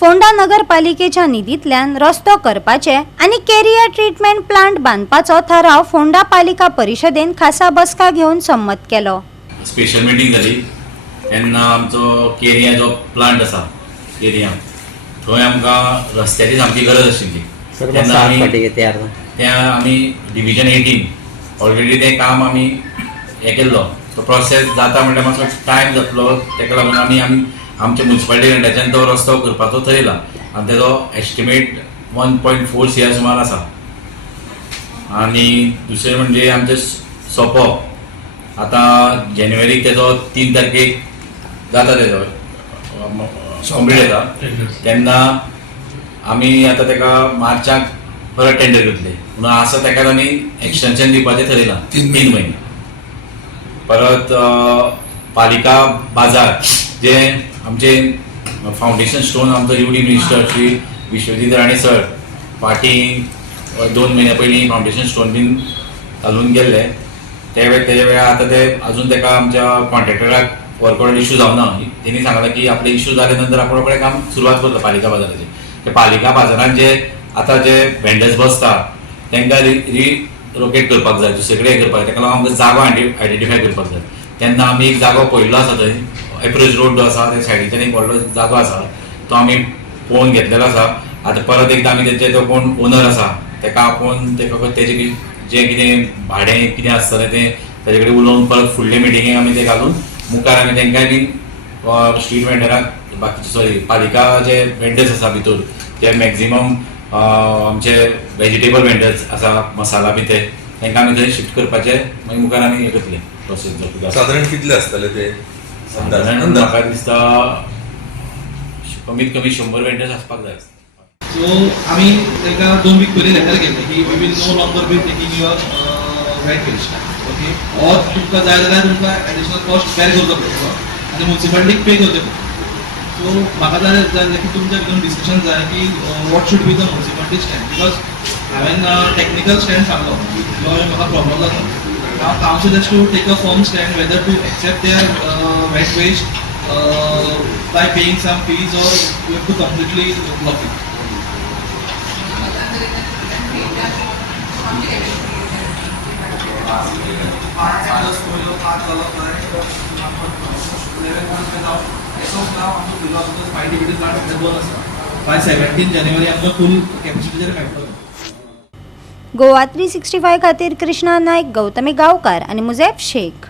फोंडा नगरपालिकेच्या निधीतल्यान रस्तो करपाचे आणि केरियर ट्रीटमेंट प्लांट बांधपाचो थाराव फोंडा पालिका परिशदेन खासा बसका घेऊन संमत केलो। स्पेशल मीटिंग जाली तेन्ना आमचो केरिया जो प्लांट आसा केरिया थंय आमकां रस्त्याची सामकी गरज आशिल्ली। तेन्ना आमी डिविजन 18 ऑलरेडी तें काम आमी हें केल्लो, तो प्रोसेस जाता म्हणल्यार मातसो टायम जातलो, तेका लागून आमी आमच्या म्युनिसिपालिटी गटाच्यान तो रस्तो करपाचो थरयला आनी तेजो एस्टिमेट 1.4 CR सुमार आसा। आनी दुसरें म्हणजे आमचे सोपो आतां जानेवारी तेजो 3 तारखेक जाता, तेजो कंप्लीट जाता, तेन्ना आमी आतां तेका मार्चाक परत टेंडर घेतले म्हणून आसा तेका आमी एक्सटेंशन दिवपाचें थरयलां 3 म्हयने। परत पालिका बाजार जे आमचे फाउंडेशन स्टोन आमचो UD minister Shri Vishwajit Rane sir फाटी 2 महिन्या पयलीं फाउंडेशन स्टोन बीन घालून गेल्ले, तेजे वेळार आतां ते अजून तेका आमच्या कॉन्ट्रॅक्टराक वर्क ऑर्डर इश्यू जावना। तेणी सांगलां की आपले इश्यू जाले नंतर आपण रोखडें काम सुरवात करता पालिका बाजाराचे। ते पालिका बाजारात जे आतां जे वेंडर्स बसता तांकां रिलोकेट करपाक जाय, दुसरे कडेन करपाक जाय, ताका लागून आमकां जागो आयडेंटिफाय करपाक जाय। तेन्ना आमी एक जागो पळयल्लो आसा, थंय एप्रोच रोड जो आसा त्या सायडीच्यान एक व्हडलो जागो आसा, तो आमी पळोवन घेतलेलो आसा। आतां परत एकदां आमी तेचे जो कोण ओनर आसा तेका आपोवन तेजे जें कितें भाडें कितें आसतलें तें तेजे कडेन उलोवन परत फुडले मिटिंगेक आमी तें घालून मुखार आमी तेंकाय बीन स्ट्रीट वेंडराक बाकीचे पालिका जे वेंडर्स आसा भितर ते मॅक्झिमम आमचे वेजिटेबल वेंडर्स आसा मसाला बी तेंकां आमी थंय शिफ्ट करपाचे, मागीर मुखार आमी हें करतले प्रोसेस। साधारण कितले आसतले ते? साधारण म्हाका दिसता कमीत कमी 100 वेंडर्स आसपाक जाय। सो आमी ताका 2 वीक पयलीं लेटर केल्लें की we will no longer be taking your rent waste, okay, or तुमकां जाय जाल्यार तुमकां एडिशनल कॉस्ट बेर करचो पडटलो आनी म्युनिसिपालिटीक पे करचें पडटलें। सो म्हाका जाय की तुमच्या भितर डिस्कशन जाय की what should be the municipality stand, because हांवें टेक्निकल स्टँड सांगलो जो म्हाका प्रॉब्लम जाता। Now council has to take a firm stand whether to accept their wet waste by paying some fees or you have to completely block it. By 17 January आमचो full capacity मेळटलो। गोवा 365 खातीर कृष्णा नायक, गौतमी गांवकार आणि मुजेब शेख।